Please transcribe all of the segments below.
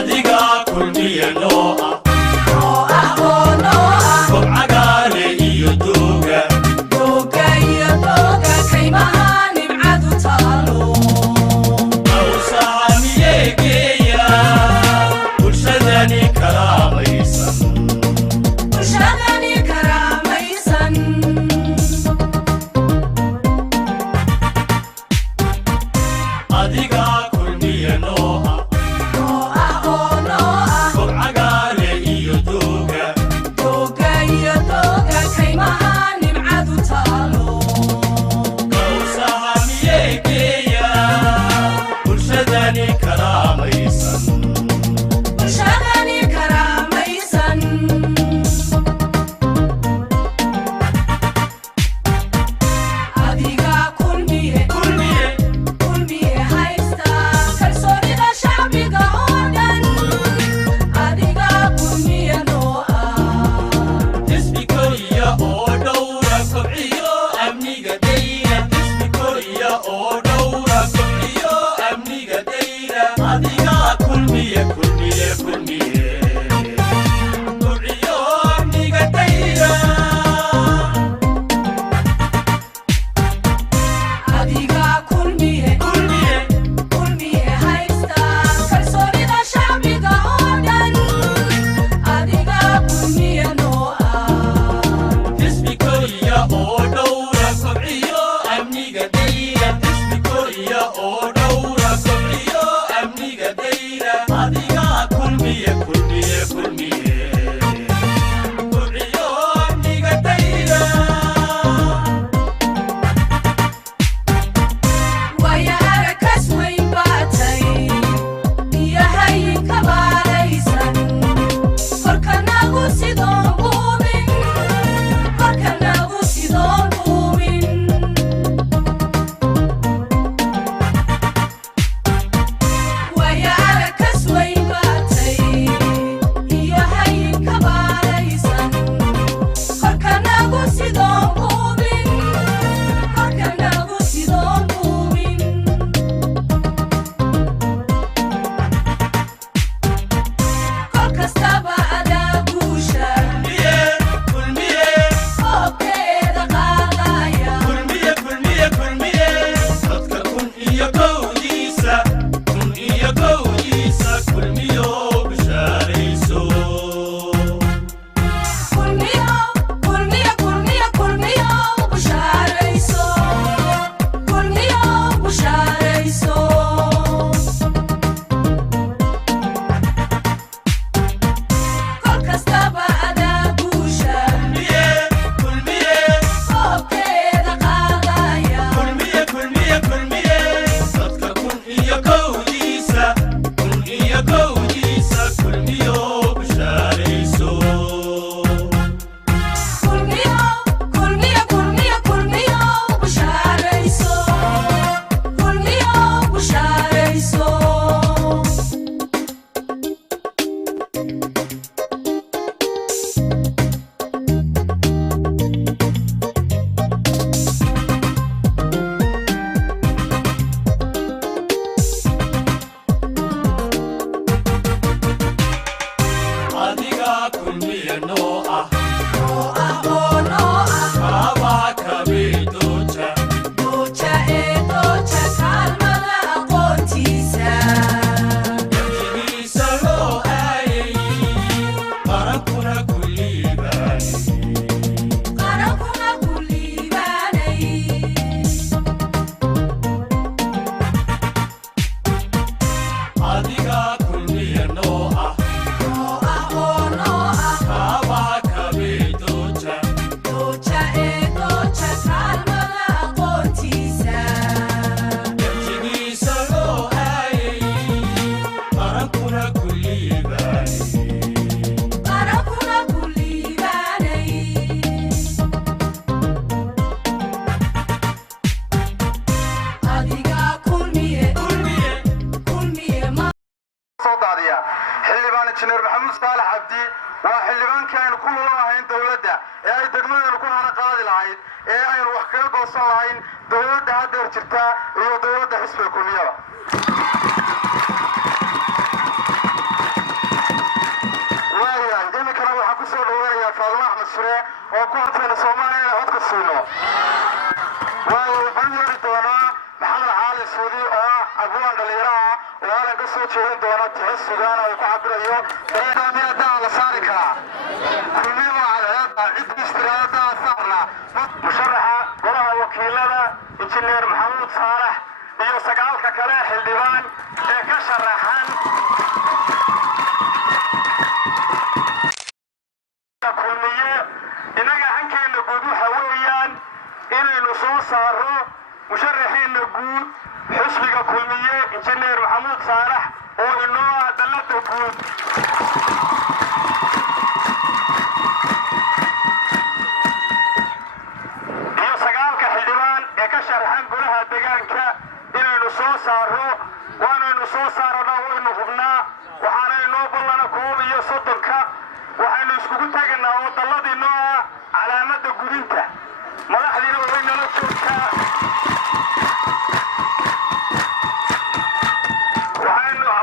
adiga kulmiye nooa kobcagaale iyo dooga kaymaha nimcadu taalo awsaamiyeegeeya bulshadani karaamaysan adiga kulmiye nooa kobcagaale iyo dooga kaymaha nimcadu taalo awsaamiyeegeeya bulshadani karaamaysan adiga kulmiye haysta kalsoonida shacbiga oo dhan adiga kulmiye nooa Ismi Korea oo dhowra kobciyo amniga dayra Ismi Korea oo dhowra kobciyo amniga dayra adiga kulmiye kobciyo amniga dayra adiga kulmiye haysta kalsoonida shacbiga oo dhan adiga kulmiye nooa Ismi Korea oo dhowra kobciyo amniga dayra Ismi Korea oo dhowra kobciyo amniga dayra adiga kulmiye kobciyo amniga dayra waya arakas weyn baatay iyo hayin kabaalaysan korkanagu sidoon buubin waya arakas weyn baatay iyo hayin kabaalaysan korkanagu sidoon buubin kol kastaba adaa guusha kulmiye hoobkeeda qaadaya dadka kun iyo kowdiisa kulmiyo bishaarayso bushaarayso kol kastaba adaa guusha kulmiye hoobkeeda qaadaya dadka kun iyo kowdiisa kulmiyo bishaarayso bushaarayso adiga kulmiye nooa oo nooa kaabaa kabiidooja dooja kaalmada aqoontiisa yabjigiisa loo aayay qarankuna ku liibaanay adiga kulmiye nooa oo nooa kaabaa kabiidooja dooja kaalmada aqoontiisa yabjigiisa loo aayay qarankuna ku liibaanay adiga kulmiye soo daadiya xildhibaan injineer maxamuud saalax cabdi waa xildhibaankii aynu ku lulanahayn dowladda ee ay degmadeenu ku hana qaadi lahayd ee aynu wax kaga goosan lahayn dowladda haddeer jirta iyo dowladda xisbiga kulmiyada su-aalan ka soo jeedin doona tixis sugaana uu ku cabirayo damiyadaa la saari karaa kulmiye magaceeda cid istiraadadaa saarna musharaxa golaha wakiilada injineer maxamuud saalax iyo 9 kale xildhibaan ee ka sharaxan kulmiye inaga hankeena guud waxa weeyaan inaynu soo saaro musharaxeena guud xisbiga kulmiye injineer maxamuud saalax oo inoo ah dalada guud iyo 9 xildhibaan ee ka sharaxan golaha deegaanka inaynu soo saaro waanaynu soo saarana waynu hubnaa waxaana inoo ballana 30 waxaynu iskugu tagnaa oo dalladii noo ah calaamada gudinta madaxdiina way nala joogtaa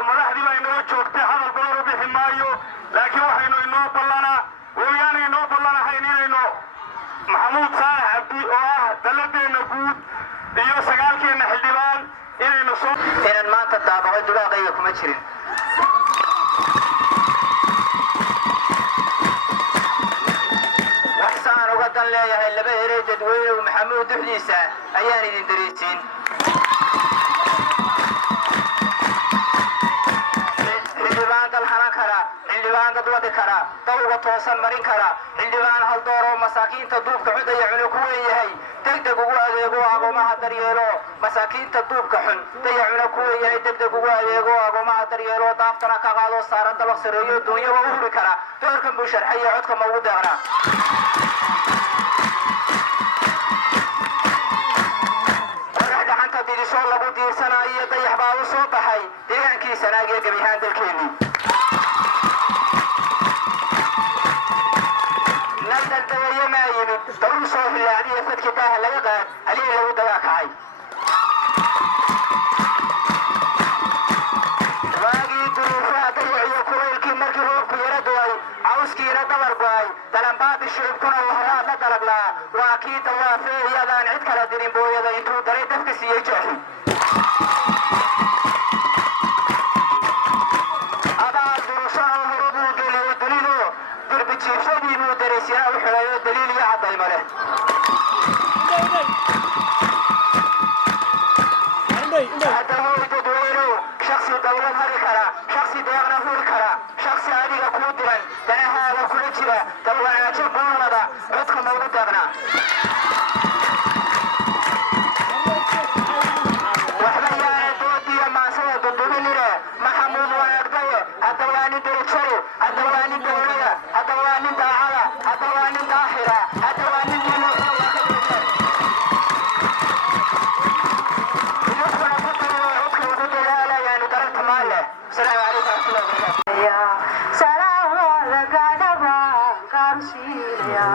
madaxdii baa inala joogtay hadal badan u bixi maayo laakiin waxaynu inoo ballanaa weligaana inoo ballanahayn inaynu maxamuud saalax cabdi oo ah dalladeenna guud iyo 9 xildhibaan inaynu soo inaan maanta daabaqo dugaaqayga kuma jirin waxsaan uga dan leeyahay laba erey dadweyne maxamuud duxdiisa ayaan idin dareensiin xildhibaan dal hanan kara xildhibaan dad wadi kara dawga toosan marin kara xildhibaan hal dooro masaakiinta duubka cudaya cunu ku weeyahay degdeg ugu adeego agoomaha daryeelo masaakiinta duubka xun dayacuna ku weeyahay degdeg ugu adeego agoomaha daryeelo daaftana ka qaado saaran dabaq sareeyo duunyaba u huri kara doorkan buu sharxaya codka ma ugu deeqna warax gacanta didisoo lagu diirsanayo dayax baa u soo baxay deegaankiisa naagiyo gebihaan dalkeennii naldaldaweeye maa yimid daruu soo hilaacdiyo fadki daaha laga qaad halihii lagu dagaa kacay waagii duruufaha dayaciyo kuleylkii markii roobku yara duway cawskiina dabar go'ay dalanbaabi shicibkuna wahraa la dalablaa waa kii dawaafee iyadaan cid kala dirin booyada intuu daray dafka siiyey jeexi abaal durushaha hore buu geliyey dunidu durbijiifsadii buu daraysyana u xidhayo daliil iyo caddayma leh hadda hooy dadweynu shaksi dawlad hari kara shaksi deeqna huri kara shaksi adiga kuu diran danahaaga kula jira dalwanaajo buunwada codka ma ugu deeqna waxba yaana doodiyo maasada dudubinine maxamuud wanaagdaye hadda waa nin darajare hadda waa nin dawlada hadda waa nin daacada hadda waa nin daahira hadda waa nin السلام عليكم ورحمة الله وبركاته. سلام لقدما كرسيليا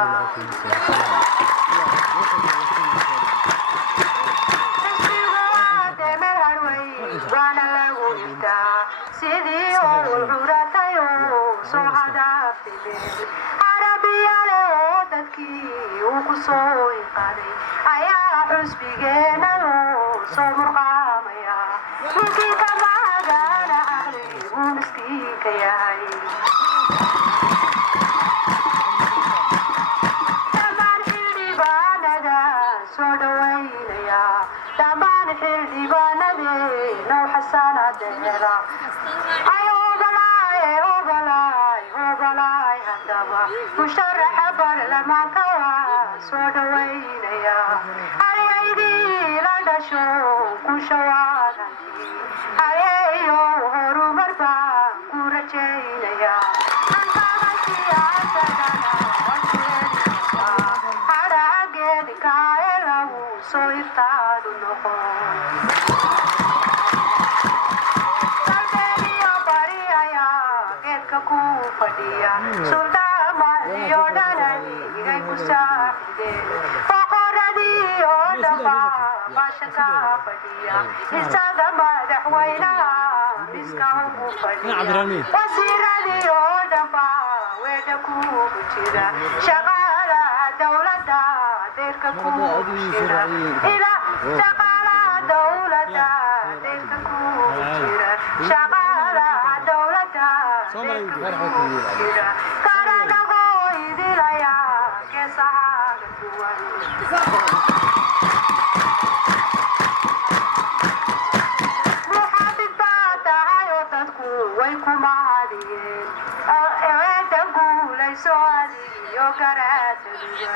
sidii uu curatayo soo hadaafilay arabiyale oo dadkii uu ku soo iqaday ayaa xusbigeena soo murqaamaya ninkii ka magana aqligu miskiinka yahay dhammaan xildhibaanada soo dhawaynaya dhammaan xildhibaanadeena xasanadeeda ay ogolaay haddaba musharaxa baarlamaanka waa soo dhawaynaya hayaydii la dhasho ku shawaadantii hayeeyo horumar baan ku rajaynaya ankaga siyaasadana wajeedisa hadhaageedka ee lagu soo irtaadu noqon suldaamadiyo dhananigay ku saaxideen boqoradii oo dhamba basha ka fadhiya isaga madaxweynaha miska ugu fadhiya wasiiradii oo dhamba weedha kugu jira shaqaalaha dowladda deyrka kugu jira shaqaalaha dowladda deyrka kugu jira shaqaalaha dowladda karanagoo idilaya geesahaaga duwan muxaafid baa tahay oo dadku way ku mahadiyeen eeda guulayso adiyo garaadadiga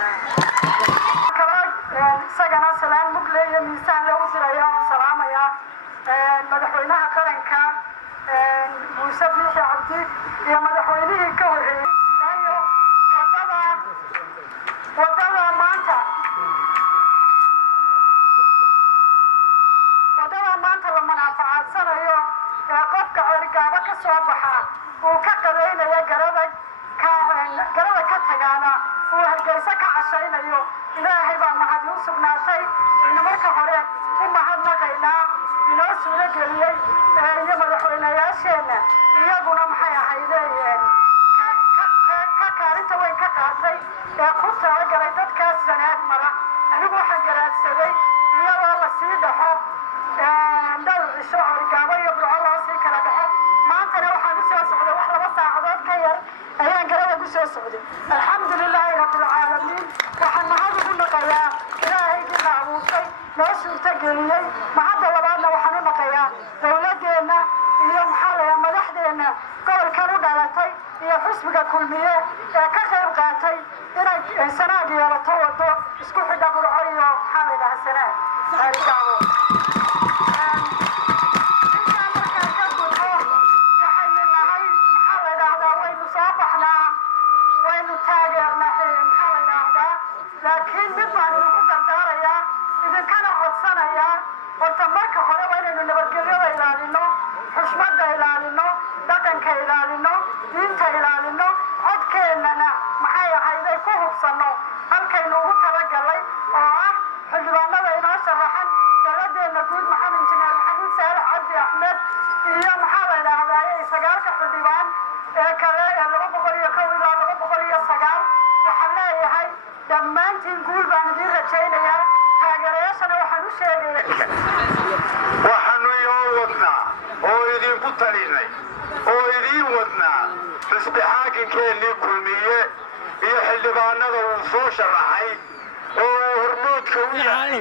isagana salaan mugle iyo miisaan lagu diraya oo salaamaya madaxweynaha qaranka muuse biixi cabdi iyo madaxweynihii ka horreeyey iyo wadada maanta la manaafacadsanayo ee qofka cergaabo ka soo baxa uu ka qadaynayo garada ka tagaana uu hargeysa ka cashaynayo ilaahay baa mahadi u sugnaatay aynu marka hore u mahadnaqaynaa inoo suuro geliyey iyo madaxweynayaasheenna iyaguna maxay ahaydeen ka kaalinta weyn ka qaatay ee ku talagalay dadkaas sanaad mara anigu waxaan garaadsaday iyadoo la sii dhaxo dhowr cisho cergaabo iyo burco loo sii kala dhaxo maantana waxaan u soo socday wax 2 saacadood ka yar ayaan garada ku soo socday alxamdulilaahi rabbilcaalamiin waxaan mahad ugu naqayaa ilaahay dina abuurtay noo suurto geliyey mahadda labaadna waxaan u naqayaa dowladeenna iyo maxaa layaa madaxdeenna gobolkan u dhalatay iyo xusbiga kulmiye ee ka qayb qaatay inay sanaad yeelato wado isku xidha burco iyo maxaa la yidhaha sanaad cergaabo laakiin mid baan idinku dardaarayaa idinkana codsanayaa horta marka hore waa inaynu nabadgelyada ilaalino xushmadda ilaalino dhaqanka ilaalino diinta ilaalino codkeennana maxay ahayday ku hubsanno halkaynu ugu talagalay oo ah xildhibaanada inoo sharaxan dowladeenna guud maxamed injineer maxamuud saalax cabdi axmed iyo maxaa la yidhaahdaa 9 xildhibaan ee kale ee 201 ilaa 209 waxaan leeyahay dhammaantiin guul baan idiin rajaynayaa taageerayaashana waxaan u sheegaya waxaanu inoo wadnaa oo idinku talinay oo idiin wadnaa xisbi xaakinkeennii kulmiye iyo xildhibaanada uu soo sharaxay oo uu hormoodka u yahay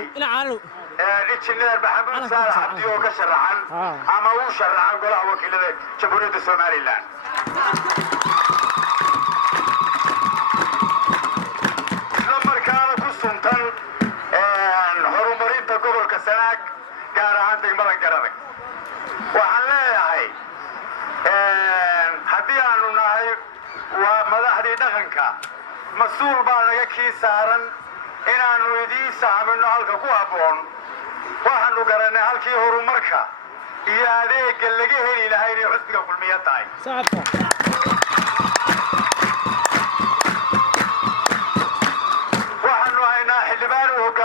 injineer maxamuud saalax cabdi oo ka sharaxan ama u sharaxan golaha wakiilada jamhuuriyadda somalilan horumarinta gobolka sanaag gaar ahaan degmada garadag waxaan leeyahay haddii aanu nahay waa madaxdii dhaqanka mas-uul baa naga kii saaran inaannu idiin saamino halka ku habboon waxaanu garannay halkii horumarka iyo adeegga laga heli lahaa inay xusbiga kulmiya tahay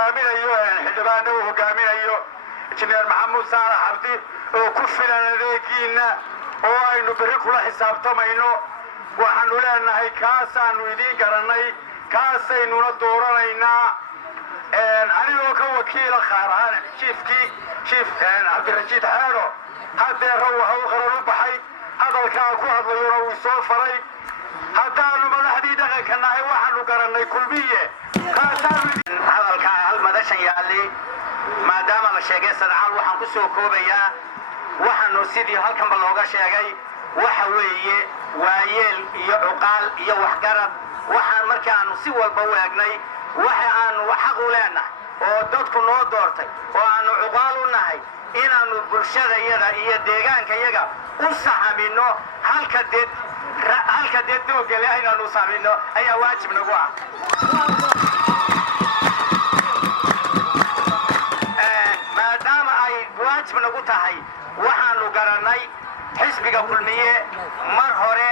xildhibaano uu hogaaminayo injineer maxamuud saalax cabdi oo ku filan adeegiinna oo aynu berri kula xisaabtamayno waxaanu leenahay kaasaannu idiin garannay kaasaynuna dooranaynaa anigoo ka wakiila qaar ahaan jiif cabdirashiid xeedho haddeera uu hawl qaran u baxay hadalkaa ku hadlayona uu soo faray haddaannu madaxdii dhaqanka nahay waxaanu garannay kulmiye hadalkaa hal madashan yaalli maadaama la sheegay sadcaal waxaan ku soo koobayaa waxaanu sidii halkanba looga sheegay waxa weeye waayeel iyo cuqaal iyo waxgarad waxaan markii aanu si walba u eegnay waxa aanu xaq u leenahay oo dadku noo doortay oo aanu cuqaal u nahay inaannu bulshadayada iyo deegaankayaga u sahamino halka deed doogale inaannu sahamino ayaa waajib nagu ah maadaama ay waajib nagu tahay waxaanu garannay xisbiga kulmiye mar hore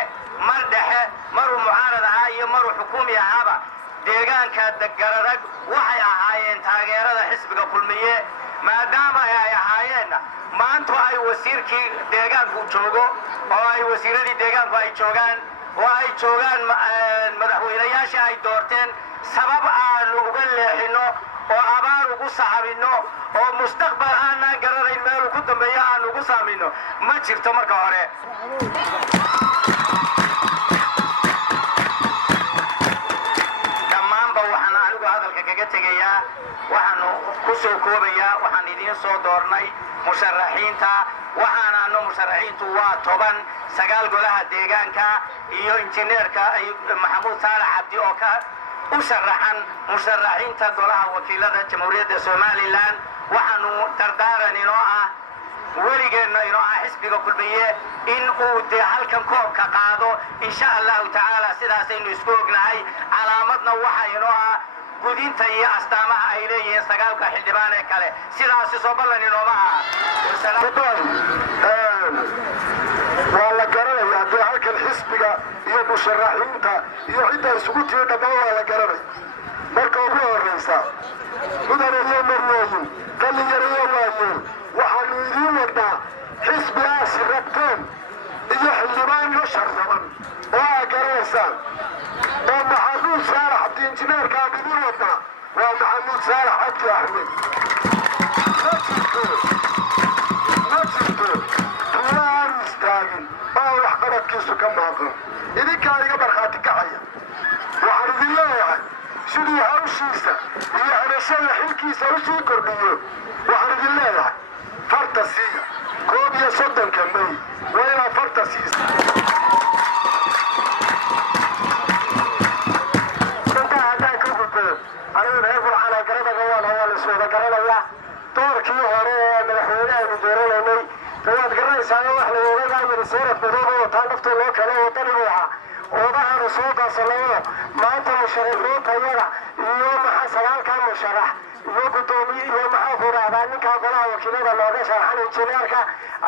mar dhexe maruu mucaarad ahaa iyo maruu xukuumi ahaaba deegaanka garadag waxay ahaayeen taageerada xisbiga kulmiye maadaama ay ahaayeenna maanta ay wasiirkii deegaanku joogo oo ay wasiiradii deegaanku ay joogaan oo ay joogaan madaxweynayaashii ay doorteen sabab aanu uga leexino oo abaar ugu saxabino oo mustaqbal aanaan garanayn meel ugu dambeeya aan ugu saamino ma jirto marka hore. dhammaanba waxaan anigu hadalka kaga tegayaa, waxaanu ku soo koobayaa, waxaan idiin soo doornay musharaxiinta. waxaanaanu musharaxiintu waa 9 golaha deegaanka iyo injineerka maxamuud saalax cabdi oo ka u sharaxan musharaxiinta golaha wakiilada jamhuuriyadda Somaliland. waxaanu dardaaran inoo ah weligeenna inoo ah xisbiga kulmiye in uu dee halkan koobka qaado insha allahu tacaala. sidaasaynu isku ognahay. calaamadna waxa inoo ah gudinta iyo astaamaha ay leeyihiin 9 xildhibaan ee kale. sidaasi soo ballan inooma aha. waa la garanayaa dee halkan xisbiga iyo musharaxiinta iyo cidda isugu tiri dhammaan waa la garanay. marka ugu horraysa mudane iyo marweyn dhallinyaro iyo waayeyn waxaanu idiin wadnaa xisbigaasi rabteen iyo xildhibaan iyo shardaban oo aa garanaysaan oo maxamuud saalax cabdi injineerkaan idiin wadnaa waa maxamuud saalax cabdi axmed. ma jirto tuula aanu istaagin oo waxqabadkiisu ka maaqan. idinkaa iga markhaati kacaya. waxaan idin leeyahay siduu hawshiisa iyo xidhashada xilkiisa u sii kordhiyo waxaan idin leeyahay farta siiya 31 May waa inaad farta siisa. intaa haddaan ka gudbo anigu reer burcana garadaga waa la iswada garanayaa. doorkii hore ee madaxweyne aynu dooranaynay waad garanaysaa wax la yidhahdaa ministeera quduuda wataa nafta loo kale wadanigu ahaa oodahanu soo gaasanayo maanta musharaxiinta iyaga iyo maxaa 9 musharax iyo gudoomiye iyo maxaa ku raacdaa ninka golaha wakiilada looga sharaxan injineerka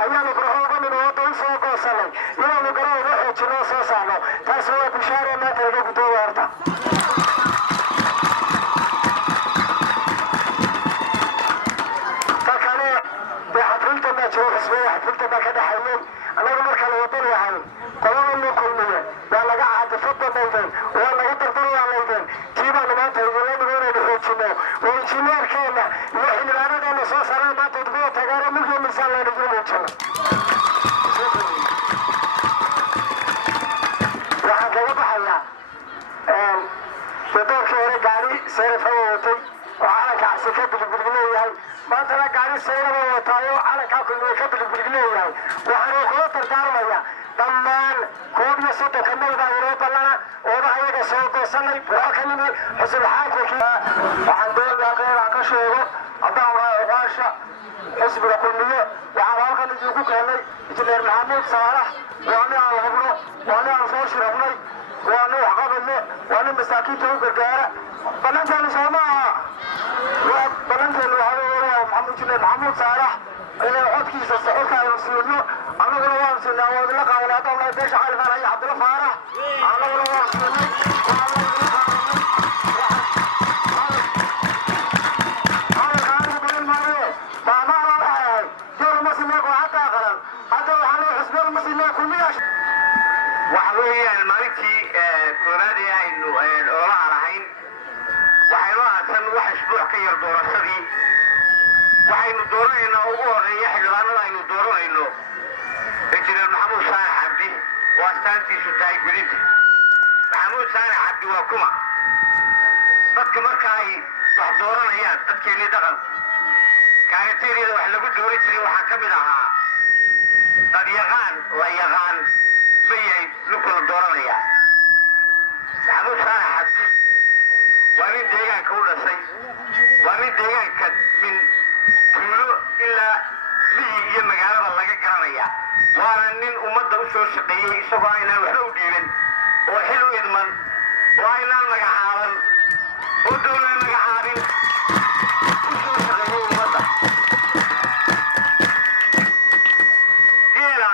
ayaanu barxooganin wadda u soo goosanay inaanu garowga xoojinoo soo saarno. taasi waa bishaare maanta laga gudooya horta. xafilta baa ka dhaxaynay annagu marka la wadan yahay qolada loo kulmiye waa laga caadifada daydeen waa laga dardaryaalaydeen tii baanu maanta idinla dhigo inaynu xoojino oo injineerkeenna iyo xildhibaanadeena soo saareen maanta udguda tagaana mugyo miisaan laynu idin muujino. waxaan kaga baxayaa doorkii hore gaari seeraf hawa watay oo calanka casi ka biliblig leeyahay. maantana gaari sayraba wataayo calankaa kulmiye ka biliblig leeyahay. waxaanu kula dardaarmayaa dhammaan 31 May baa inoo ballana oodaha iyaga soo goosanay waa ka nimi xusub xaakimkii. waxaan doonayaa qeybaan ka sheego haddaan waa ogaasha xisbiga kulmiye waxaan halkan idinku keenay injineer maxamuud saalax. waa nin aan hubno, waa nin aan soo shirabnay, waa nin waxqabadle, waa nin masaakiinta u gargaara. ballanteenu soo ma aha. ballanteenu maxamuud saalax inay codkiisa soxorka aynu siino. annaguna waan siinaa waa idinla qaadanay. haddaan nahay beesha caalifaan iyo cabdilla faarax annaguna waan siinay hadalka anigu badan maayo maamaala waxay doora ma sinaa kooxaddaa qaran hadda waxaa leeyahay xisbiyada ma sinaa kulmiyaasha. waxa weeyaan maalintii koowaad ee aynu oolaha lahayn waxaynu ahatan wax isbuuc ka yar doorashadii. waxaynu dooranaynaa ugu horreeya xildhibaanada aynu dooranayno injineer maxamuud saalax cabdi oo astaantiisu tahay gudinta. maxamuud saalax cabdi waa kuma dadka marka ay wax dooranayaan dadkeennii dhaqan kaarateeriyada wax lagu dooran jiray waxaa ka mid ahaa dad yaqaan la yaqaan ma yahay ninkooda dooranaya. maxamuud saalax cabdi waa nin deegaanka u dhashay, waa nin deegaanka min tuulo ilaa miyi iyo magaalada laga garanaya. waana nin ummadda u soo shaqeeyey isagoo aynaan waxba u dhiiban oo xil u idman oo aynaan magacaaban oo dowlad magacaabin u soo shaqeeyey ummadda. geela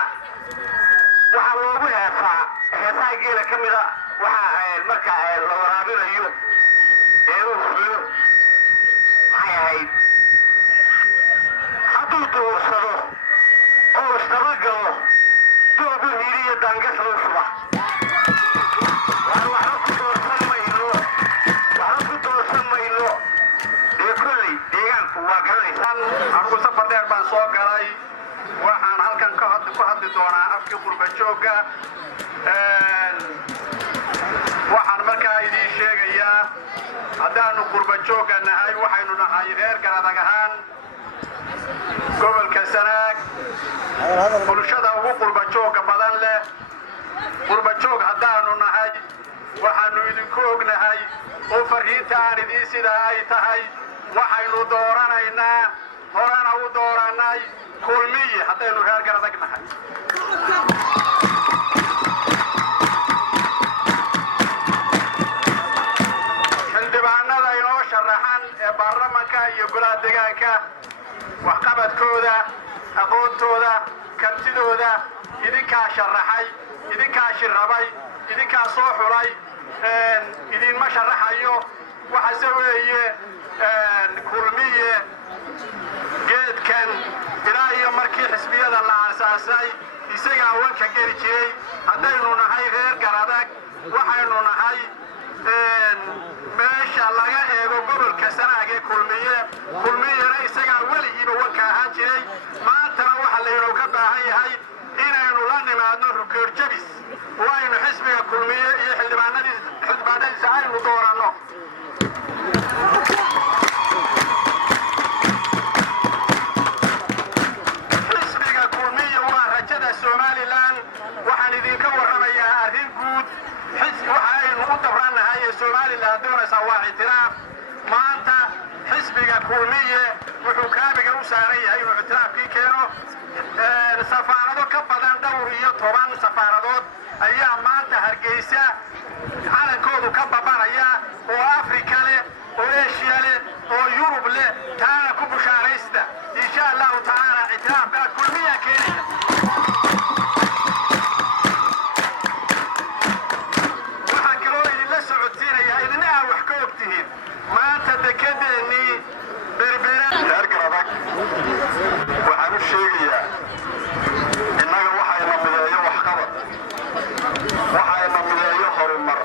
waxaa loogu heesaha geela ka mida waxaa marka la waraabinayo ee uu fulo maxay ahayd hadduu duursado oo isdabagalo doobu hiri iyo daangas loo shuba. waxba ku doorsan mayno dee hadli doonaa afkii qurbajoogga waxaan markaa idiin sheegayaa haddaannu qurbajoogga nahay waxaynu nahay reer Garadag ahaan gobolka Sanaag bulshada ugu qurbajoogga badan leh qurbajoog haddaannu nahay waxaannu idinku ognahay oo fariinta aan idiin sidaa ay tahay waxaynu dooranaynaa horena u doorannay kulmiye haddaynu reer Garadag nahay xildhibaanada inoo sharaxan ee baarlamanka iyo golaha deegaanka waxqabadkooda aqoontooda kartidooda idinkaa sharaxay idinkaa shirabay idinkaa soo xulay idinma sharaxayo waxase weeye kulmiye geedkan ilaa iyo markii xisbiyada la aasaasay isagaa wanka geli jiray haddaynu nahay reer Garadag waxaynu nahay meesha laga eego gobolka Sanaag ee kulmiyena isagaa weligiiba wanka ahaan jiray maantana waxa laynoo ka baahan yahay inaynu la nimaadno rukoor jabis oo aynu xisbiga kulmiye iyo xildhibaanadiisa aynu dooranno xisbiga kulmiye waa rajada Somaliland waxaan idinka warramayaa arrin guud waxa aynu u dabrannahay ee Somaliland doonaysaa waa ictiraaf maanta xisbiga kulmiye wuxuu kaabiga u saaran yahay inuu ictiraafkii keeno safaarado ka badan dhowr iyo 10 safaaradood ayaa maanta Hargeysa calankoodu ka babanaya oo Afrika leh oo Asia leh oo Yurub leh taana ku bushaaraysta insha Allah taala ictiraafka kulmiye keenaya waxaan kaloo idinla socodsiinayaa idina wax ka ogtihiin maanta dekedeennii berbera reer Garadag waxaan u sheegayaa innaga waxayna mideeyo waxqabad waxayna mideeyo horumar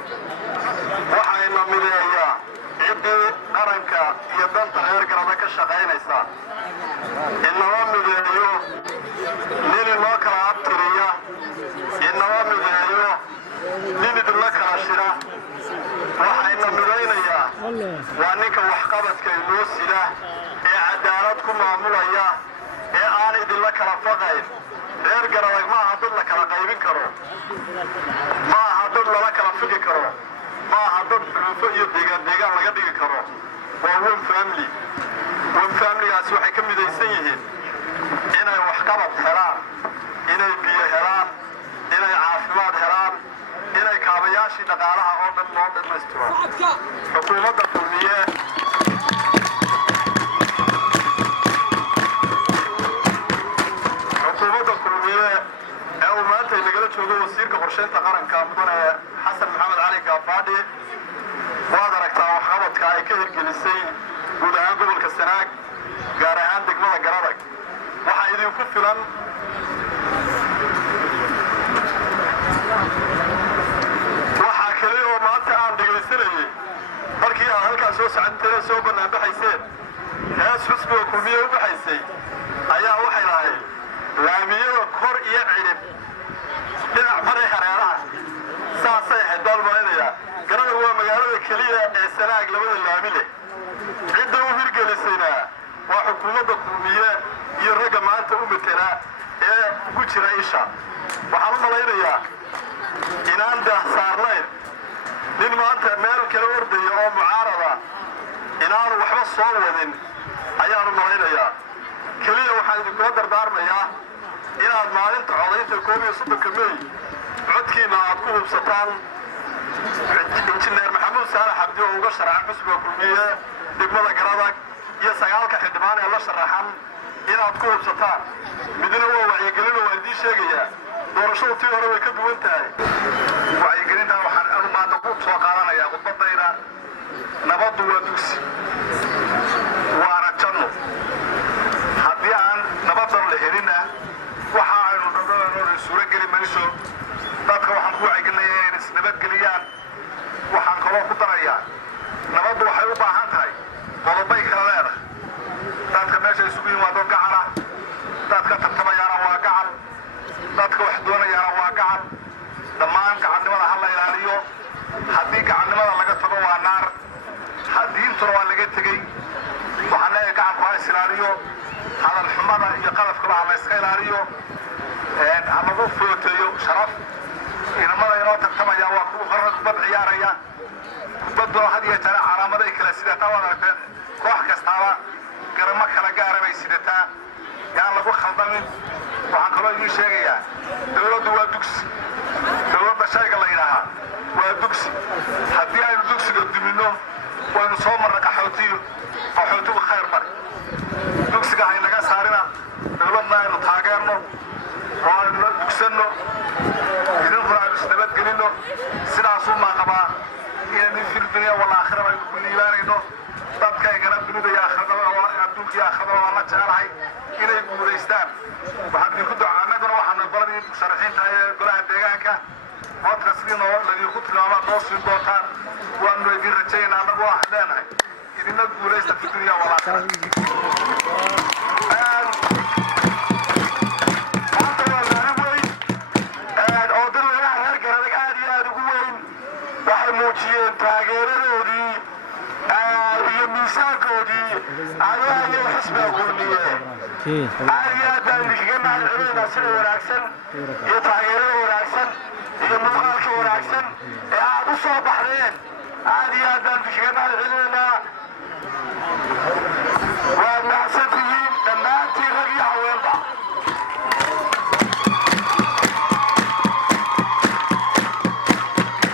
waxayna mideeyaa ciddii qaranka iyo danta reer Garadag ka shaqaynaysa inaba mideeyo nin inoo kala abtiriya inaba mideeyo nin idinla kala shira waxayna midaynayaa waa ninka waxqabadka inoo sida ee cadaalad ku maamulaya ee aan idinla kala faqayn reer Garadag ma aha dad la kala qaybin karo ma aha dad lala kala figi karo ma aha dad xulufo iyo deegaan laga dhigi karo waa one familygaasi waxay ka midaysan yihiin inay waxqabad helaan inay biyo helaan inay caafimaad helaan inay kaabayaashii dhaqaalaha oo dhan loo dhammaystiro xukuumadda kulmiye ee uu maanta nagala joogo wasiirka qorsheynta qaranka mudane xasan maxamed cali Gaafadhi waad aragtaa waxqabadka ay ka hirgelisay guud ahaan gobolka Sanaag gaar ahaan degmada Garadag waxaa idinku filan waxaa kale oo maanta aan dhegaysanayay markii aad halkaas soo socoteen soo banaanbaxayseen hees xisbiga kulmiye u baxaysay ayaa waxay lahayd laamiyada kor iyo cirib dhinac maray hareeraha saasay ahayd baalmarinaya Garadag waa magaalada keliya ee Sanaag labada laami leh cidda u hirgelisayna waa xukuumadda kulmiye iyo ragga maanta u matala ee ku jira isha waxaan u malaynayaa inaan saarnayn nin maanta meel kale ordaya oo mucaarada inaanu waxba soo wadin ayaanu malaynayaa keliya waxaan idinkula dardaarmayaa inaad maalinta codaynta 31 May codkiina aad ku hubsataan injineer Maxamuud Saalax Cabdi oo uga sharaxan xisbiga kulmiye degmada Garadag iyo 9 xildhibaan ee la sharaxan inaad ku hubsataan midna waa wacyigelin oo idin sheegaya doorashadu tii hore way ka duwan tahay wacyigelinta waxaan maanta ku soo qaadanayaa khudbadayda nabaddu waa dugsi waana janno haddii aan nabadan la helina waxa aynu dhaqanno suura geli mayso dadka waxaan ku wacyigelinayaa inay isnabadgeliyaan waxaan kaloo ku darayaa nabaddu waxay u baahan tahay qodobay kala leedahay dadka meesha isugu yimaado gacana dadka tartamayaana waa gacan dadka dadka wax doonayaana waa gacan dhammaan gacannimada ha la ilaaliyo haddii gacannimada laga tago waa naar diintuna waa laga tegey waxaan leeyahay gacanku ha is ilaaliyo hadal xumada iyo qadafkaba ha la iska ilaaliyo ha lagu footeeyo sharaf inamada inoo tartamaya waa kuwa qarna kubad ciyaaraya kubaddoo had iyo jeer calaamaday kala sidataa waad aragteen koox kastaaba garamo kala gaara bay sidataa yaan lagu khaldamin waxaan kaloo idiin sheegayaa dowladdu waa dugsi dowladda shayga la yidhaahaa waa dugsi haddii aynu dugsiga duminno waynu soo marra qaxootigu khayr mari dugsiga haynaga saarina dowladna aynu taageerno oo aynu la dugsanno idinkuna aynu isnabadgelinno sidaasuu maa qabaa inaynu fil dunya wal aakhira aynu ku liibaanayno dadkaygana dunida iyo aakhirada adduunka iyo aakhirada waa la jecelahay inay guulaystaan waxaan idinku ducaa annaguna waxaanu qoladii musharaxiinta ee golaha deegaanka codka sidii ladinku tilmaamaa noo siin doontaan waanu idin rajaynaa annagu waxaan leenahay idinna guulaysta fi dunya wal aakhira maanta waa maalin weyn oo dadweynaha reer Garadag aad iyo aad ugu weyn waxay muujiyeen taageeradoodii iyo miisaankoodii ayaga iyo xisbiga kulmiye aad iyo aad baan idinkaga mahadcelinaynaa sida wanaagsan iyo taageerada wanaagsan iyo muuqaalka wanaagsan ee aad u soo baxdeen aad iyo aad baan idinkaga mahadcelinaynaa waad mahadsantihiin dhammaantiin rag iyo haweenba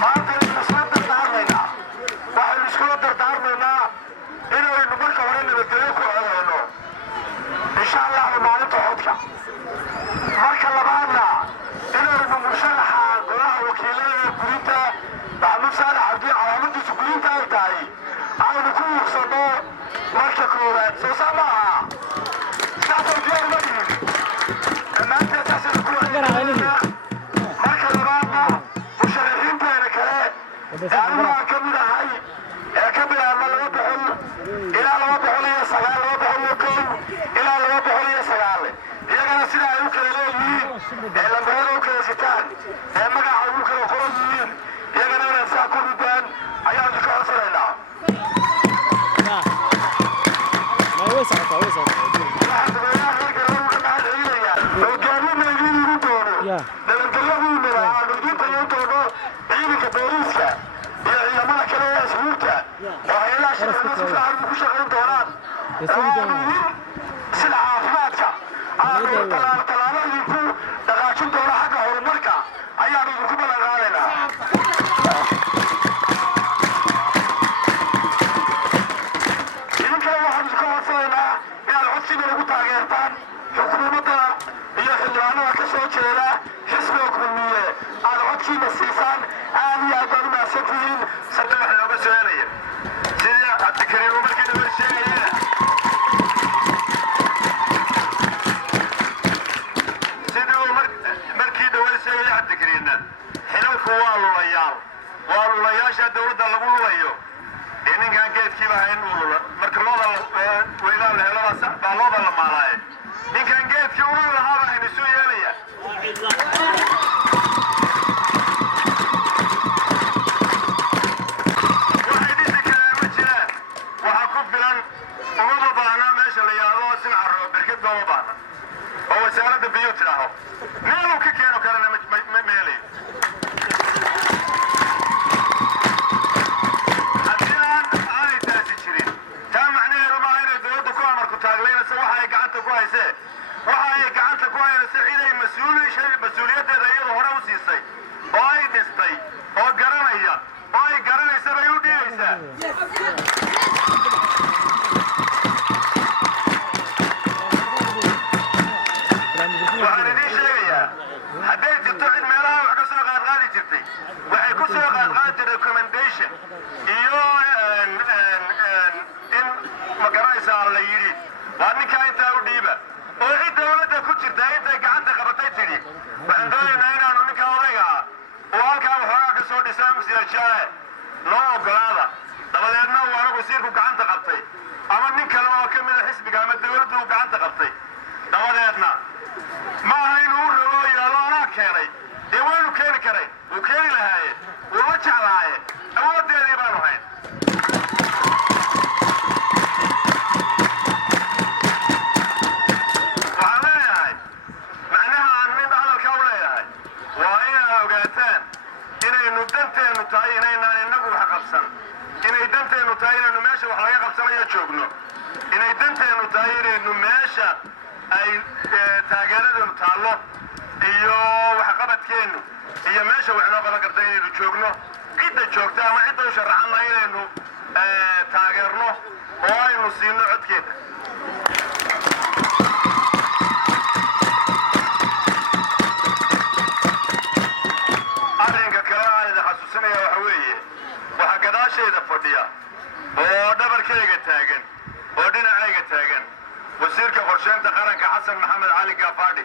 maanta aynu isla dardaarmaynaa waxaynu iskula dardaarmaynaa inaynu marka hore nabadgelyo ku codayno insha allahu maalinta xodka marka labaadna inaynu musharaxa golaha wakiilada ee gurinta maxamuud saalax cabdi calaamadiisu gurinta ay tahay aynu ku muuqsanno marka koowaad soo saa ma aha saasay diyaar ma yihin dhammaanteed saasaynu ku wadaynaa marka labaadna musharaxiinteena kale anigu aan ka mid ahay ee ka bilaabma 200 ilaa 209 ilaa 209 iyagana sida ay u kala leeyihiin ee lambarada u kala sitaan ee magaca ugu kala qoran yihiin iyagana inay saa ku ridaan ayaan idinka codsanaynaa waxaan dadweynaha reer Garadag uga mahadcelinayaa hogaamina idiin igu doono nabadgelyadiinana aanu idiin tagan doono ciidanka booliiska iyo ciidamada kale ee asbuurta oo hayadaha sharciyada si fiican ugu shaqayn doonaan oo aanu idin sida caafimaadka aanu tallaabo idinku dhaqaajin doono xagga horumarka ayaanu idinku ballan qaadaynaa idinkana waxaan idinka codsanaynaa inaad codsiga ugu taageertaan xukuumadda iyo xildhibaanada ka soo jeeda xisbiga kulmiye aad codkiina siisaan aad iyo aad baad u mahadsantihiin sadde wax looga soo helaya sidii cabdikariim uu markii dhawa sheegayena sidii uu markii dhawa sheegaya cabdikariimna xilalku waa lulayaasha dowladda lagu lulayo ee ninkaan geedkiiba hayn uu lula marka looda weylaa la helo baa looda la maalaaye ninkaan geedkii ulu lahaaba aynu isu yeelaya waxay dhisi kareen ma jiraan waxaa ku filan umama baahnaa meesha la yidhaahdo sincaro berked looma baahna oo wasaaradda biyo tidhaaho meeluu ka keeno karana ma helayo haddii aanay taasi jirin taa macnaheedu maaha inay dowladda ku amarku taaglaynayso waxa ay gacanta ku haysee waxa ay gacanta ku haynayso ciday mas-uuliyaddeeda iyadu hore u siisay oo ay dhistay oo garanaya oo ay garanaysa bay u dhiibaysaa waxaan idiin sheegayaa hadday jirto cid meelaha wax ka soo qaadqaadi jirtay waxay ku soo qaadqaadi recommendation iyo in magaranaysaa la yidhi waa ninkaa intaa u dhiiba oo cid dowladda ku jirta intay gacanta qabatay tidhi waxaan doonaynaa inaanu ninkaa odayga ah oo halkaa waxoogaa ka soo dhisay msiyajaale noo ogolaada dabadeedna uu anagu wasiirku gacanta qabtay ama nin kale oo ka mida xisbiga ama dowladdu uu gacanta qabtay dabadeedna ma aha inuu u rabo yidhaahdo anaa keenay ee waynu keeni karayn wuu keeni lahaaye wuu la jeclaaye awooddeedii baanu hayn waxaan leeyahay macnaha aan min hadalka u leeyahay waa inaad ogaataan inaynu danteennu tahay inaynaan innagu wax qabsan inay danteennu tahay inaynu meesha wax laga qabsanayo joogno inay danteennu tahay inaynu meesha ay taageeradeenu taallo iyo waxqabadkeennu iyo meesha wax noo qaban karta inaynu joogno cidda joogta ama cidda u sharaxanna inaynu taageerno oo aynu siino codkeeda arrinka kale aan idin xasuusinaya waxa weeye waxaa gadaashayda fadhiya oo dhabarkayga taagan oo dhinacayga taagan wasiirka qorsheynta qaranka xasan maxamed cali gaafadhi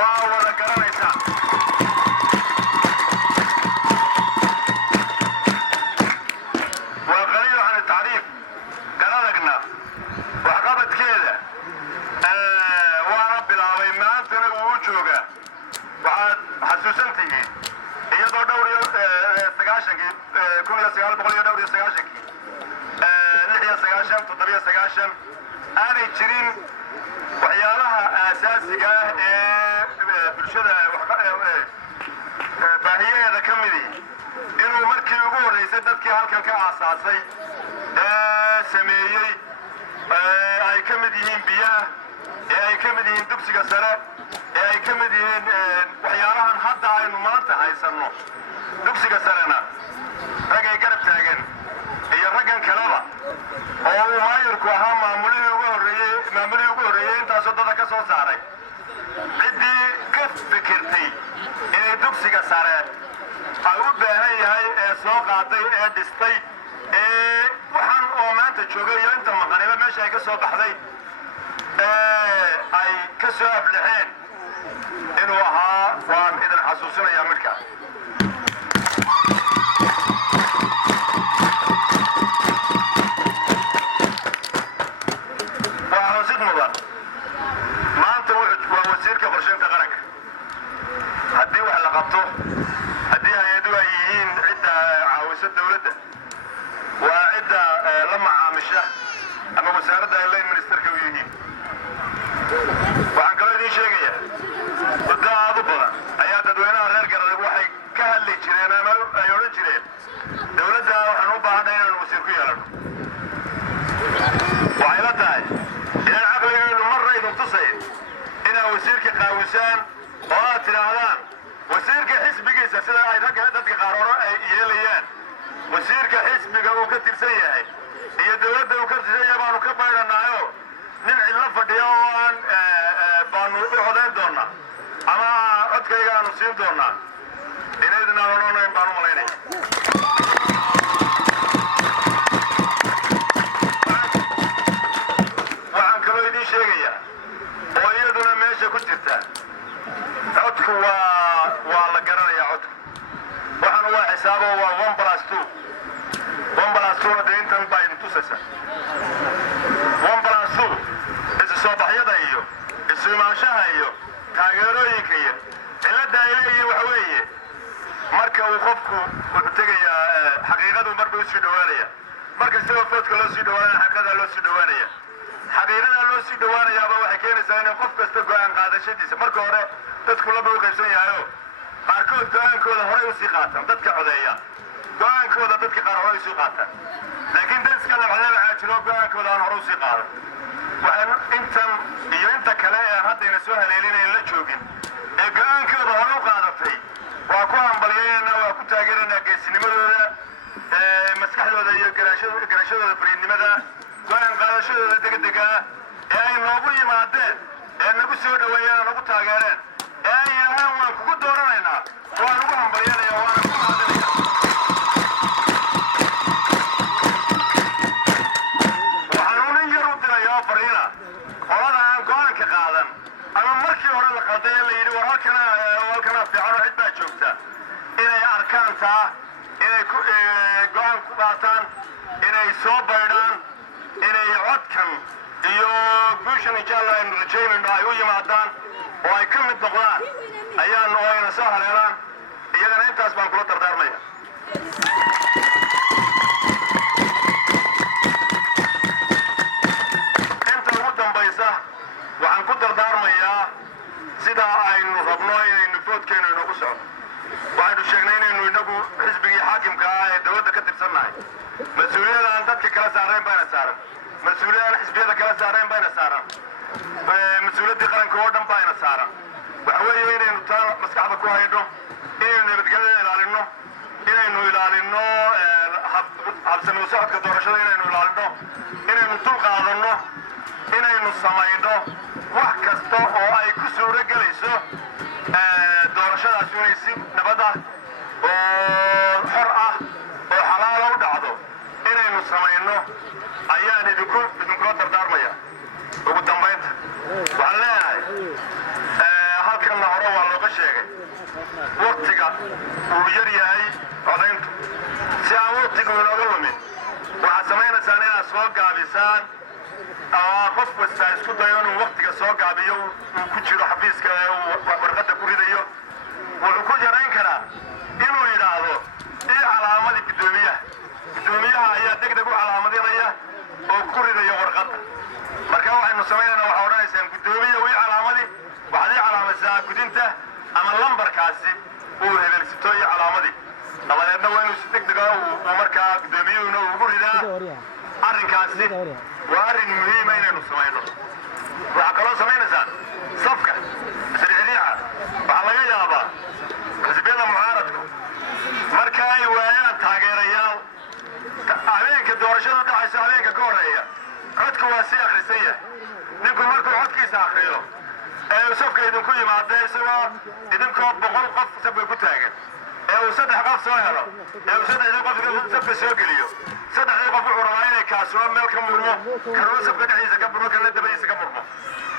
oo aa wada garanaysaa waa qaliil can tacriif garadagna waxqabadkeeda waana bilaabay maantana wuu u joogaa waxaad xasuusan tihiin iyadoo dhowr iyo sagaashankii kun iyo sagaal boqol iyo dhowr iyo sagaashankii lix iyo sagaashan toddobiyo sagaashan aanay jirin waxyaalaha aasaasiga ah ee bulshada baahiyaheeda ka midii inuu markii ugu horraysay dadkii halkan ka aasaasay ee sameeyey ay ka mid yihiin biyaha ee ay ka mid yihiin dugsiga sare ee ay ka mid yihiin waxyaalahan hadda aynu maanta haysanno dugsiga sarena ragay garab taagan iyo raggan kaleba oo uu maayirku ahaa maamulihii ugu horreeyey intaasoo dada ka soo saaray ciddii ka fikirtay inay dugsiga sare ay u baahan yahay ee soo qaaday ee dhistay ee waxaan oo maanta joogay iyo inta maqaniba meesha ay ka soo baxday ay ka soo aflixeen inuu ahaa waan idin xasuusinayaa midhka waa xusid mudan maanta waa wasiirka qorsheynta qaranka haddii wax la qabto haddii hay-adu ay yihiin cidda caawisa dawladda waa cidda la macaamisha ama wasaaradda ay line ministerka u yihiin waxaan kaloo idiin sheegayaa muddo aad u badan ayaa dadweynaha reer Galmudug waxay ka hadli jireen ama ay odhan jireen dawladda waxaan u baahanay inaanu wasiir ku yeelano waxay la tahay inaan caqligaynu marna idin tusayn inaad wasiirka qaawisaan oo aad tidhaahdaan wasiirka xisbigiisa sida ay dadka qaar hore ay yeelayaan wasiirka xisbiga uu ka tirsan yahay iyo dawladda uu ka tirsan yahay baanu ka baydhanaayo nin cidlo fadhiya oo aan baanu u codayn doonaa ama codkayga aanu siin doonaa inaydin aan odhanayn baan u malaynaya waxaan kaloo idiin sheegayaa oo iyaduna meesha ku jirta codku waa la garanayaa codku waxaana waa xisaabo waa 1+2 1+2 dee intan baa idin tusaysa 1+2 isu soo baxyada iyo isu imaanshaha iyo taageerooyinka iyo cilladda ay leeyihiin waxa weeye marka uu qofku wuxuu tegayaa xaqiiqadu marba usii dhowaanaya marka sidoo foodka loo sii dhowaanaya xaqiiqadaa loo sii dhowaanaya xaqiiqadaa loo sii dhowaanayaaba waxay keenaysaa inay qof kasta go'aan qaadashadiisa marka hore dadku laba u qaybsan yahayo qaarkood go'aankooda horey usii qaataan dadka codeeya go'aankooda dadka qaar horey usii qaataan laakiin dad iska labcadabaxaa jiro go'aankooda aan hore usii qaadan waxaan intan iyo inta kale ee aan haddayna soo haleelinayn la joogin ee go'aankooda hore u qaadatay waa ku hambalyaynayna waa ku taageeraynaa geesinimadooda maskaxdooda iyo garashadooda fariidnimada go'aan qaadashadooda degdega ee ay noogu yimaadeen ee nagu soo dhoweeyeen oo nagu taageereen ee ay yidhaahaan waan kugu dooranaynaa waan ugu hambalyanaya waana ku mahadinaya waxaan unin yar u diraya oo fariina qolada aan go'aanka qaadan ama markii hore la qalday ee la yidhi war halkanaa fiican oo cid baa joogta inay arkaan taa inay go'aan ku qaataan inay soo baydhaan inay codkan iyo guushan insha allah aynu rajaynayno ay u yimaadaan oo ay ka mid noqdaan ayaanu oo ayna soo haleelaan iyagana intaas baan kula dardaarmaya. inta ugu dambaysa waxaan ku dardaarmayaa sidaa aynu rabno inaynu foodkeenu inoogu socdo. waxaynu sheegnay inaynu inagu xisbigii xaakimka ah ee dowladda ka tirsannahay. mas-uuliyada aan dadka kala saarayn bayna saaran, mas-uuliyada aan xisbiyada kala saarayn bayna saaran, mas-uuliyaddii qaranka oo dhan bayna saaran. waxa weeye inaynu taa maskaxda ku haydho, inaynu nabadgelyada ilaalinno, inaynu ilaalinno habsami u socodka doorashada, inaynu ilaalinno, inaynu dul qaadanno, inaynu samayno wax kasta oo ay ku suuro gelayso doorashadaas inay si nabad ah oo xor ah oo xalaala u dhacdo inaynu samayno ayaan idinkula dardaarmaya. ugu dambaynta waxaan leeyahay halkanna hore waa looga sheegay waktiga uu yar yahay codayntu. si aan waktigu inooga lumin waxaad samaynaysaan inaad soo gaabisaan qof kasta isku dayo inuu waktiga soo gaabiyo uu ku jiro xafiiska ee uu warqadda ku ridayo. wuxuu ku yarayn karaa inuu yidhaahdo ii calaamadii guddoomiyaha ayaa degdeg u calaamadinaya oo ku ridaya warqadda. marka waxaynu samaynaynaa waxaa odhanaysaan guddoomiya ii calaamadi, waxaad ii calaamaysaa gudinta ama lambarkaasi uu hebelsito iyo calaamadii. dabadeedna waa inuu si degdega uu markaa guddoomiyuhuna ugu ridaa. arrinkaasi waa arrin muhiima inaynu samayno. waxaa kaloo samaynaysaan safka isriixriixa. waxaa laga yaabaa xisbiyada mucaaradku marka ay waayaan taageerayaal habeenka doorashadu dhacayso habeenka ka horreeya codku waa sii akhrisan yahay. ninku markuu codkiisa akhriyo ee uu safka idinku yimaado isagoo idinkoo 100 qof safka ku taagan ee uu 3 qof soo helo ee uu 3 qof safka soo geliyo 3 qof wuxuu rabaa inay kaasoo meel ka murmo kanuu safka dhexdiisa ka murmo kana dabadiisa ka murmo.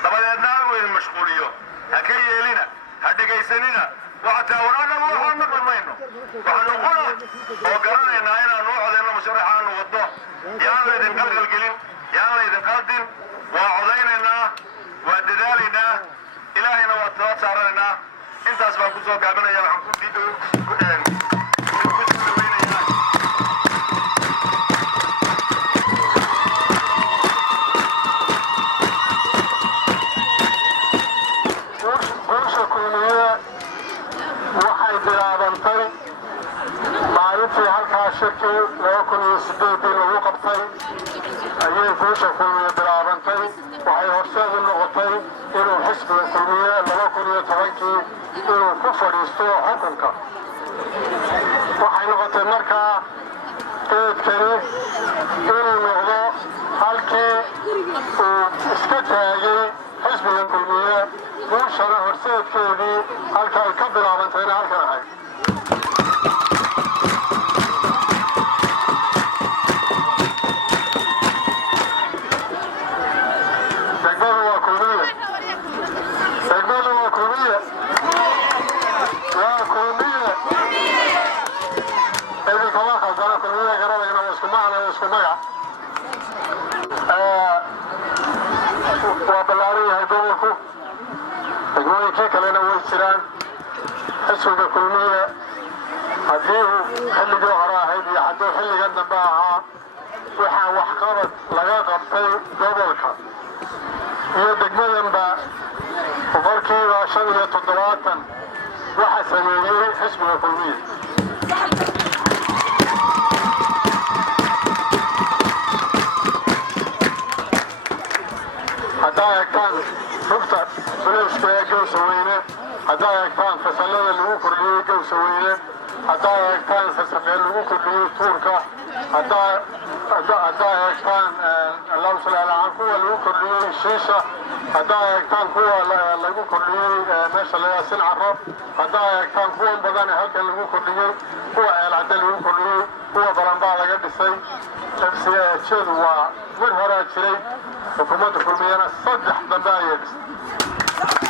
dabadeedna uu idin mashquuliyo. ha ka yeelina, ha dhegaysanina. waxataa waraanagu waxaan maqli mayno. waxaanu qura oo garanaynaa inaanu u codayno musharaxa aanu waddo. yaan laydin qalqalgelin, yaan laydin qaldin. waa codaynaynaa, waa dadaalaynaa, ilaahayna waa tala saaranaynaa. intaas baan ku soo gaabinaya. waxaan ku waxay bilaabantay maalintii halkaa shirkii 2008 lagu qabtay ayay guusha kulmiye bilaabantay. waxay horseed u noqotay inuu xisbiga kulmiye 2010kii inuu ku fadhiisto xukunka. waxay noqotay markaa eedkani inuu noqdo halkii uu iska taagay xisbiga kulmiye. guushana horseedkeedii halka ay ka bilaabantayna halkan ahayd. degmadu waa kulmiye. degmadu waa kulmiye. waa kulmiye. idinkama khaldana kulmiye garanayna waa isku macna waa isku magac. waa ballaaran yahay gobolku. degmooyinkii kalena way jiraan. xisbiga kulmiye haddii uu xilligii hore ahayd iyo hadduu xilligan dambe ahaa waxaa waxqabad laga qabtay gobolka iyo degmadanba 75% waxa sameeyey xisbiga kulmiye. haddaa eegtaan rugta sulayska ee gowsaweyne, haddaa eegtaan fasallada lagu kordhiyey gowsaweyne, haddaa eegtaan sasafeen lagu kordhiyey tuurka, haddaa eegtaan lawsalaalahaan kuwa lagu kordhiyey shiisha, haddaa eegtaan kuwa lagu kordhiyey meesha layaasin caro, haddaa eegtaan kuwan badan halkan lagu kordhiyey, kuwa ceelcadde lagu kordhiyey, kuwa balanbaa laga dhisay. FCAjeedu waa mid horaa jiray. xukuumadda kulmiyana 3 dambe ayay dhistay.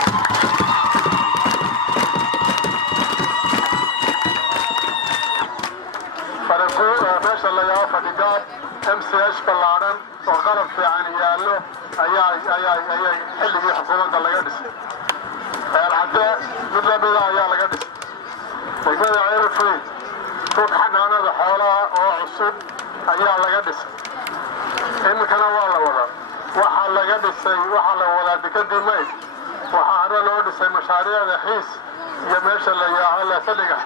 meesha lagaa fadhigaad MCH ballaaran oo qalab fiican yaallo ayay xilligii xukuumadda laga dhisay. العداء مثل بداية على قدس تقدر يعرفين كل حنا هذا حوالها وعصب أيها على قدس إن كان والله ولا وحال قدس وحال ولا بكدي ميت وحال لو قدس مشاريع الحيس يمشي اللي على سلقة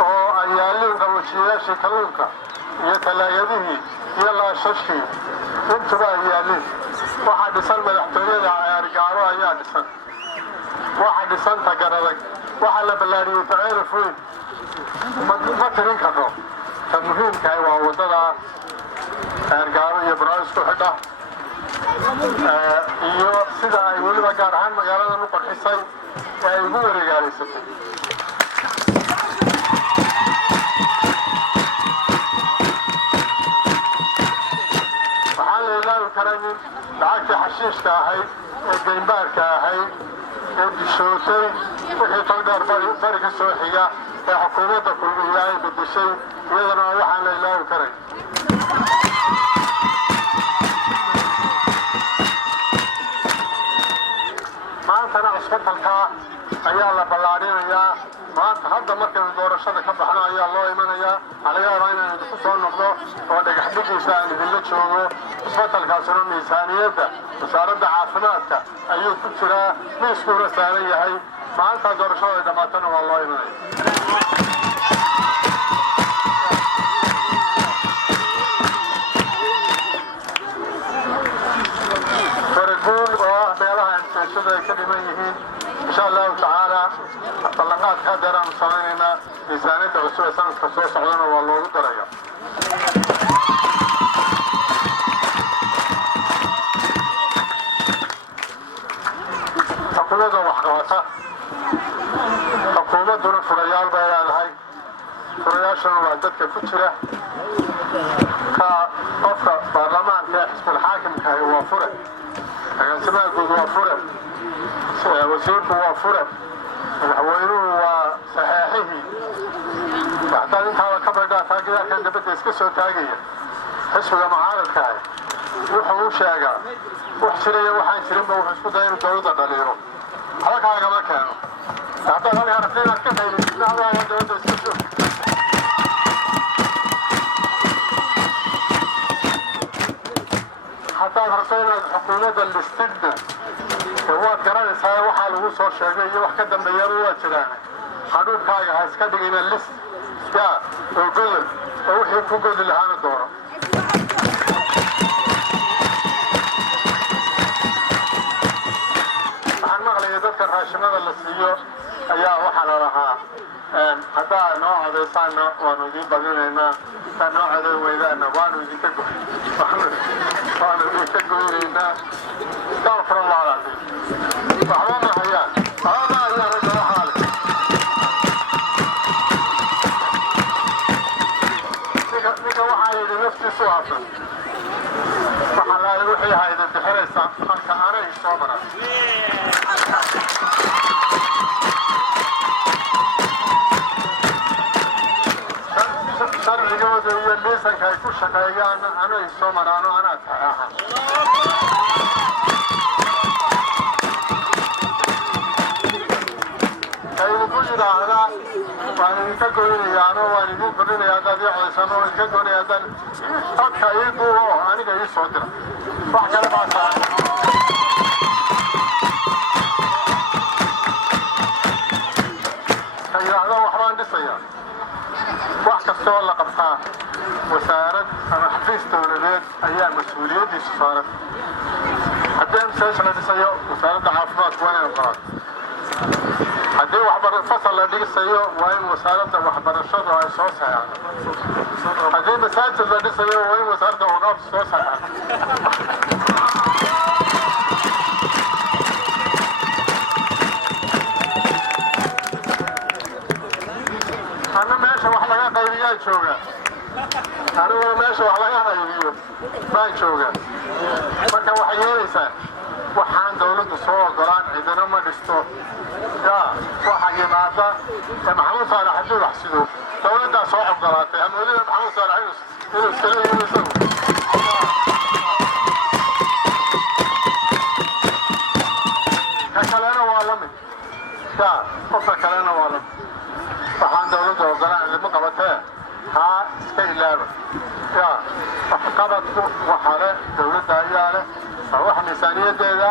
أو أيالين قوشية شكلونك يتلاقيه يلا ششكي انت بقى أيالين واحد يسال مدحتوية عيارقارو أيها يسال واحد يسال تقررك واحد لبلاري تعرف وين ما ترين كرو فالمهم كاي ووضدا عيارقارو يبرايس كحدا iyo sida ay weliba gaar ahaan magaalada u qorxisay ay ugu wareegaalisatay waxaan la ilaawi karayn lacagtii xashiishka ahayd ee geynbaarka ahayd ee dishootay wixii tagdheer bari ka soo xiga ee xukuumadda kulmiya ay bedeshay iyadana waxaan la ilaawi karayn maantana cusbitalkaa ayaa la ballaarinayaa maanta hadda markaynu doorashada ka baxno ayaa loo imanayaa waxaa laga yaabaa inaan idinku soo noqdo oo dhagax dhigiisa aan idinla joogo cusbitalkaasuna miisaaniyadda wasaaradda caafimaadka ayuu ku jiraa miiskuuna saaran yahay maalintaa doorashada ay dhammaatana waa loo imanaya فرقول واه بيرها انتشده كلمة يهين إن شاء الله تعالى الطلقات هدرا مصانينا ميزانية عسوة سنة كسوة سعودنا والله درجة حكومة وحقواتها حكومة دون فريال بيان هاي فريال شنو وعدتك كتيرة كأفرق برلمان كحزب الحاكم كهو فرق agaasimaha guud waa fure wasiirku waa fure madaxweynuhu waa saxeexihii waxtaan intaada ka baydhaa taageerkan dibadda iska soo taagaya xisbiga mucaaradka ah wuxuu u sheegaa wax jiraya waxaan jirinba wuxuu isku daya inuu dawladda dhaliilo halkaagama keeno haddaad halkaa rabta inaad ka qaylisidna adaaga dawladda iska joog haddaad rabto inaad xukuumadda listidna waad garanaysaa waxaa lagu soo sheegay iyo wax ka dambeeyaba waa jiraan hadhuudhkaaga ha iska dhigina list yaa oo godol oo wixii ku godi lahaana doono waxaan maqlaya dadka raashimada la siiyo ayaa waxaa la lahaa haddaa noo codaysaana waanu idiin badinaynaa haddaa noo codayn weydaana waanu idinka goynaynaa استغفر الله العظيم وحرمنا حيان حرمنا حيان رجل حالك نيكا وحا يدي نفسي سوافا وحا لا يروحي هايدا بحريسا خلق أنا يصومنا شرعي جودة هي الليسا كي كوشا كيان أنا يصومنا أنا أتحاها هذا وأنا نتكلم يعني وأنا نقول يا دادي عشان وأنا نتكلم يا دادي أكثر يبغوا أنا جاي صدرا فحكي لي بعد هذا وحران دسيا وحكي السؤال لقبها وسارد أنا حفظت ولدت أيام مسؤوليتي صارت قدام سيشن دسيا وسارد عافمات وأنا الغلط haddii fasal la dhisayo waa in wasaaradda waxbarashadu ay soo saxaan haddii masaajid la dhisayo waa in wasaaradda waqaafta soo saxaan ana meesha wax laga qaybiyaa jooga aniguna meesha wax laga qaybiyo baan jooga marka waxay yeelaysaa waxaan dawladdu soo ogolaan cidina ma dhisto waxaa yimaada maxamuud saalax hadduu wax sido dawladdaa soo ogolaatay amoodida maxamuud saalax inuu iskala yimi isagu ka kalena waa la waxaan dawladda ogolaan lama qabatee haa iska ilaaba yaa waxqabadku waxa leh dawladda ayaa leh waa wax miisaaniyadeeda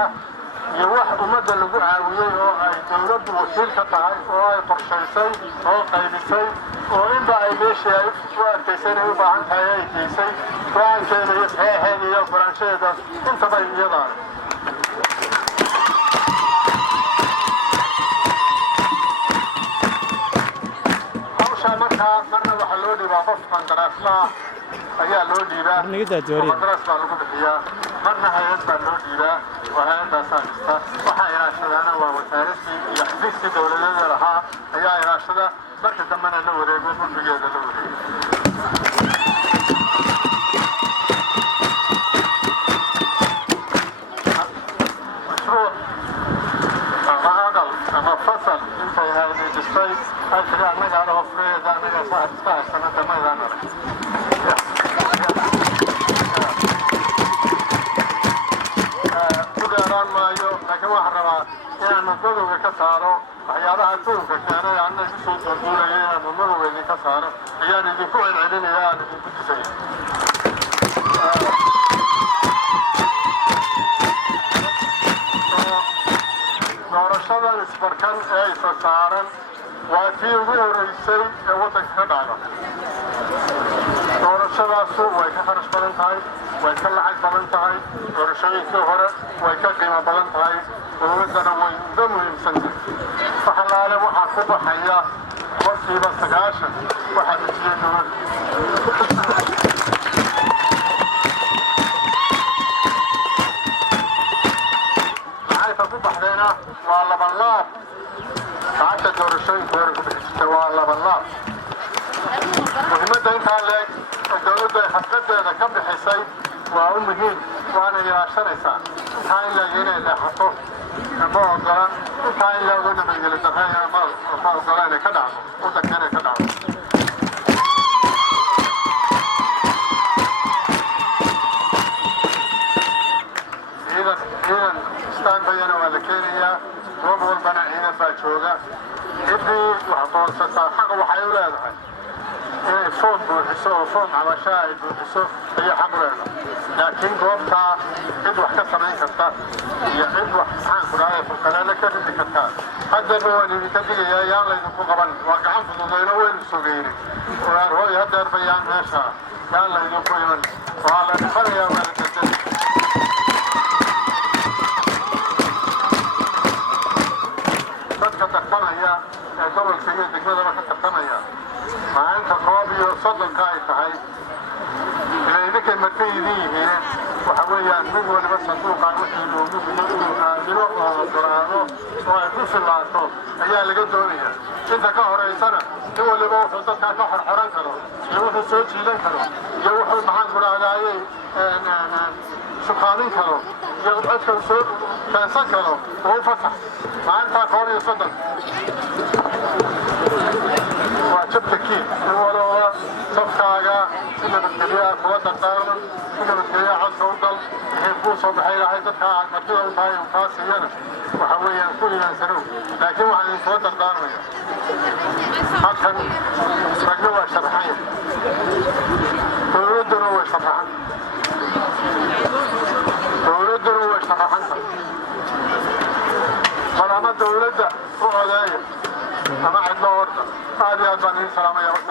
iyo wax ummadda lagu caawiyey oo ay dawladdu wakiil ka tahay oo ay qorshaysay oo qaybisay oo inba ay meeshii ay u arkaysay inay u baahan tahay ay geysay go-aankeeda iyo saxeexeeda iyo ogolaanshadeeda intaba iyadaa leh markaa marna waxaa loo dhiibaa qof qandaraaslaha ayaa loo dhiibaa qandaraas baa lagu bixiyaa marna hay-ad baa loo dhiibaa oo hay-addaasaa dhista waxaa ilaashadaana waa wasaaradii iyo xafiiskii dawladeeda lahaa ayaa ilaashada marka dambena la wareego mulkigeeda la wareego mashruuc ama adal ama fasal intay hayday dhistay ay tiri annaga adaho fureeda annaga iska haysana damaydaan arag ku dheeraan maayo laakiin waxaan rabaa inaan madmadowga ka saaro waxyaabaha adduunka keenay anna igu soo duurduuraya inaan madmadowga idinka saaro ayaan idinku celcelinaya aan idinku disaya doorashadan isbarkan ee isa saaran waa tii ugu horeysay ee waddanka ka dhacda doorashadaasu way ka kharash badan tahay way ka lacag badan tahay doorashooyinkii hore way ka qiimo badan tahay dawladdana way uga muhiimsan tahay waxalaale waxaa ku baxaya boqolkiiba 90 waxaa dhejiyey dawladda lacagta ku baxdayna waa laban laab lacagta doorashooyinka hore ku bixisatay waa laban laab muhiimadda intaa leeg oo dawladdu ay xafladeeda ka bixisay waa u muhiim waana ilaashanaysaa intaa in leeg inay leexato ma ogola intaa in leeg oo nabadgeli darraya ma ogola inay ka dhacdo waddanka inay ka dhacdo ciidan istaanbayana waa la keenayaa goob walbana ciidan baa jooga ciddii wax doorsataa xaqa waxay u leedahay inay foom buuxiso oo foom cabashaa ay buuxiso ayay xaq u leedahay laakiin goobtaa cid wax ka samayn karta iyo cid wax maxaanku dhahay fulkaleele ka ridi kartaa haddaba waan idinka digayaa yaan laydinku qaban waa gacan fududayno waynu sogeynay hooy hadeerba yaan meesha yaan laydinku iman waa la dhifanayaa waa la dadadi dadka tartamaya ee gobolka iyo degmadaba ka tartamaya maalinta 130 ay tahay inay idinkay marka idin yihiin waxa weeyaan mid waliba sanduuqaan wixii loogu aamino oo ogolaado oo ay ku filaato ayaa laga doonaya inta ka horeysana nin waliba wuxuu dadkaa ka xorxoran karo iyo wuxuu soo jiidan karo iyo wuxuu maxaanku dhahdaayey shukaamin karo iyo codka soo keensan karo oo u fasax maalintaa 130 waa jabka kiid in walooba safkaaga si nabadgelyaa kuwa dardaarman si nabadgelyaa codka u dal wixii kuu soo baxay lahay dadka aad martida u tahay uu kaa siiyana waxa weeyaan ku ilaansanow laakiin waxaan idinkula dardaarmaya halkan ragna waa sharaxanya dawladduna way sharaxan bal ama dawladda u odeeya ama cidlo orda aad iyo aad baan idin salaamaya